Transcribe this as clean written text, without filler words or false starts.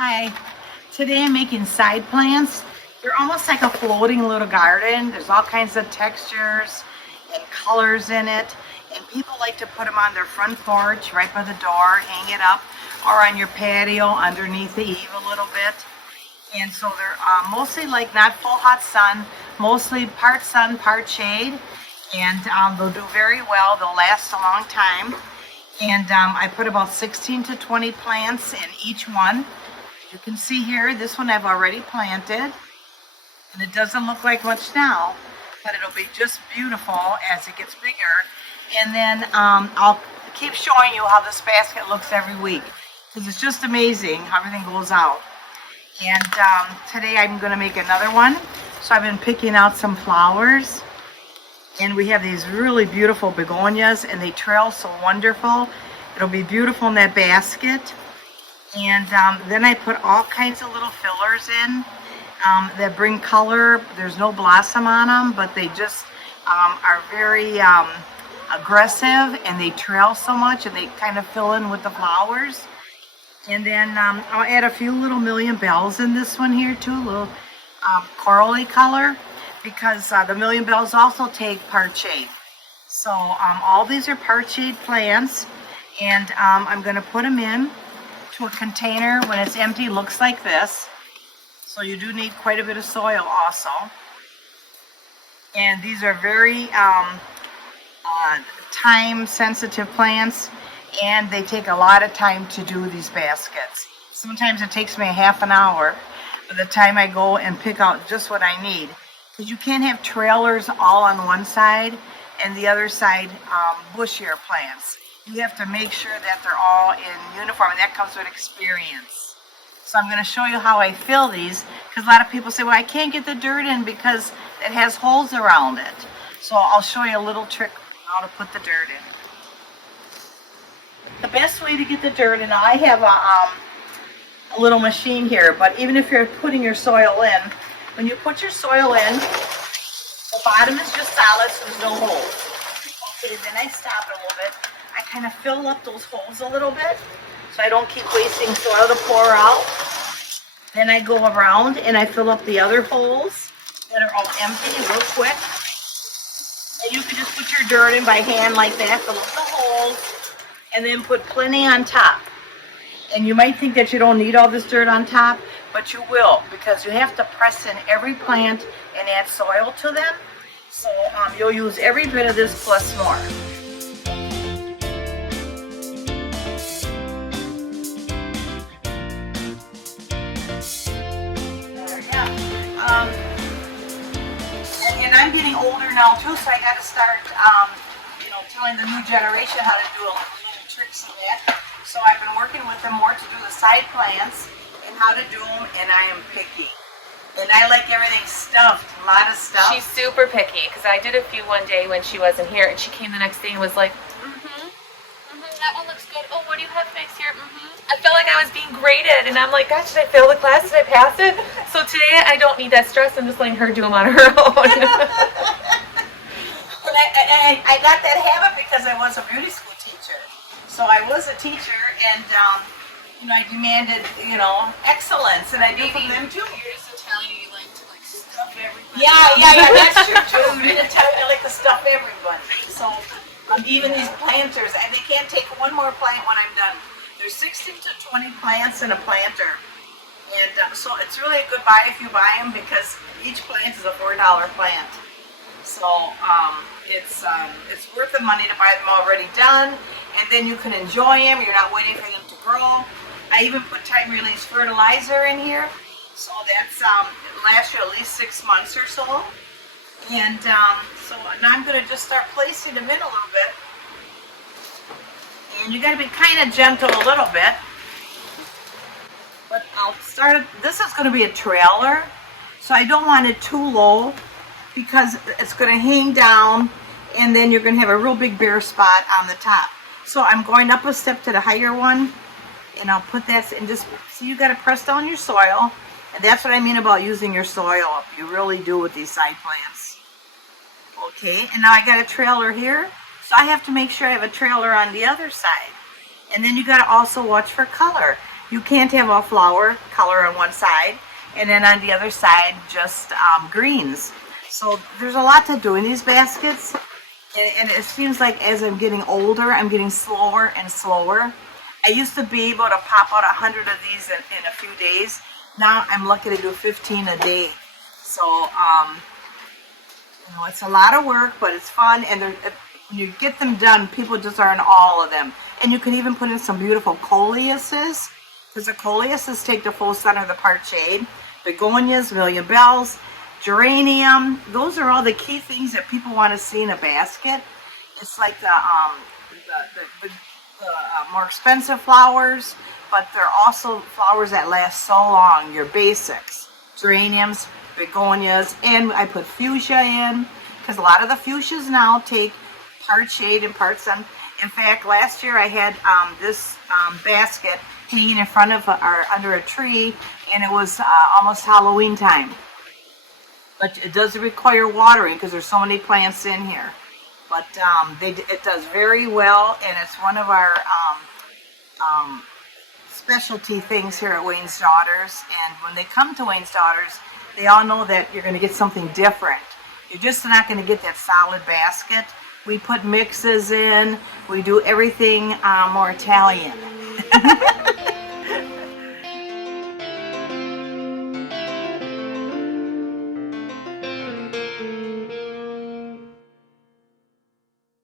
Hi, today I'm making side plants. They're almost like a floating little garden. There's all kinds of textures and colors in it. And people like to put them on their front porch, right by the door, hang it up, or on your patio underneath the eave a little bit. And so they're mostly like not full hot sun, mostly part sun, part shade. And they'll do very well. They'll last a long time. And I put about 16 to 20 plants in each one. You can see here, this one I've already planted, and it doesn't look like much now, but it'll be just beautiful as it gets bigger. And then I'll keep showing you how this basket looks every week, because it's just amazing how everything goes out. And today I'm going to make another one. So I've been picking out some flowers, and we have these really beautiful begonias, and they trail so wonderful. It'll be beautiful in that basket. And then I put all kinds of little fillers in that bring color. There's no blossom on them, but they just are very aggressive, and they trail so much, and they kind of fill in with the flowers. And then I'll add a few little million bells in this one here too, a little corally color, because the million bells also take part shade. So all these are part shade plants, and I'm going to put them in to a container. When it's empty, looks like this. So you do need quite a bit of soil also. And these are very time sensitive plants, and they take a lot of time to do these baskets. Sometimes it takes me a half an hour by the time I go and pick out just what I need, because you can't have trailers all on one side and the other side bushier plants. You have to make sure that they're all in uniform, and that comes with experience. So I'm going to show you how I fill these, because a lot of people say, well, I can't get the dirt in because it has holes around it. So I'll show you a little trick how to put the dirt in. The best way to get the dirt in, I have a little machine here, but even if you're putting your soil in, when you put your soil in, the bottom is just solid, so there's no holes. Okay, then I stop it a little bit. I kind of fill up those holes a little bit so I don't keep wasting soil to pour out. Then I go around and I fill up the other holes that are all empty real quick. And you can just put your dirt in by hand like that, fill up the holes, and then put plenty on top. And you might think that you don't need all this dirt on top, but you will, because you have to press in every plant and add soil to them. So you'll use every bit of this plus more. And I'm getting older now too, so I got to start, telling the new generation how to do little tricks and that. So I've been working with them more to do the side plants and how to do them, and I am picky. And I like everything stuffed, a lot of stuff. She's super picky, because I did a few one day when she wasn't here, and she came the next day and was like, that one looks good. Oh, what do you have next here? I felt like I was being graded, and I'm like, gosh, did I fail the class? Did I pass it? So today I don't need that stress. I'm just letting her do them on her own. And I got that habit because I was a beauty school teacher. So I was a teacher, and I demanded, excellence, and I do from them too. You're just Italian, you like to stuff everybody. Yeah, that's true too. Being Italian, I like to stuff everybody. So even these planters, and they can't take one more plant when I'm done. There's 16 to 20 plants in a planter, and so it's really a good buy if you buy them, because each plant is a $4 plant. So it's worth the money to buy them already done, and then you can enjoy them. You're not waiting for them to grow. I even put time-release fertilizer in here, so that's lasts you at least 6 months or so. And so now I'm going to just start placing them in a little bit. And you got to be kind of gentle a little bit. But I'll start. This is going to be a trailer, so I don't want it too low, because it's going to hang down, and then you're going to have a real big bare spot on the top. So I'm going up a step to the higher one, and I'll put that, and just see, you got to press down your soil, and that's what I mean about using your soil. You really do with these side plants. Okay, and now I got a trailer here, so I have to make sure I have a trailer on the other side. And then you got to also watch for color. You can't have a flower color on one side, and then on the other side, just greens. So there's a lot to do in these baskets, and it seems like as I'm getting older, I'm getting slower and slower. I used to be able to pop out 100 of these in a few days. Now I'm lucky to do 15 a day. So, it's a lot of work, but it's fun, and when you get them done, people just are in all of them. And you can even put in some beautiful coleuses, because the coleuses take the full center of the part shade. Begonias, million bells, geranium, those are all the key things that people want to see in a basket. It's like the more expensive flowers, but they're also flowers that last so long. Your basics, geraniums, begonias, and I put fuchsia in, because a lot of the fuchsias now take part shade and part sun. In fact, last year I had this basket hanging in front of or under a tree, and it was almost Halloween time. But it does require watering because there's so many plants in here. But it does very well, and it's one of our specialty things here at Wayne's Daughters. And when they come to Wayne's Daughters, they all know that you're going to get something different. You're just not going to get that solid basket. We put mixes in. We do everything more Italian.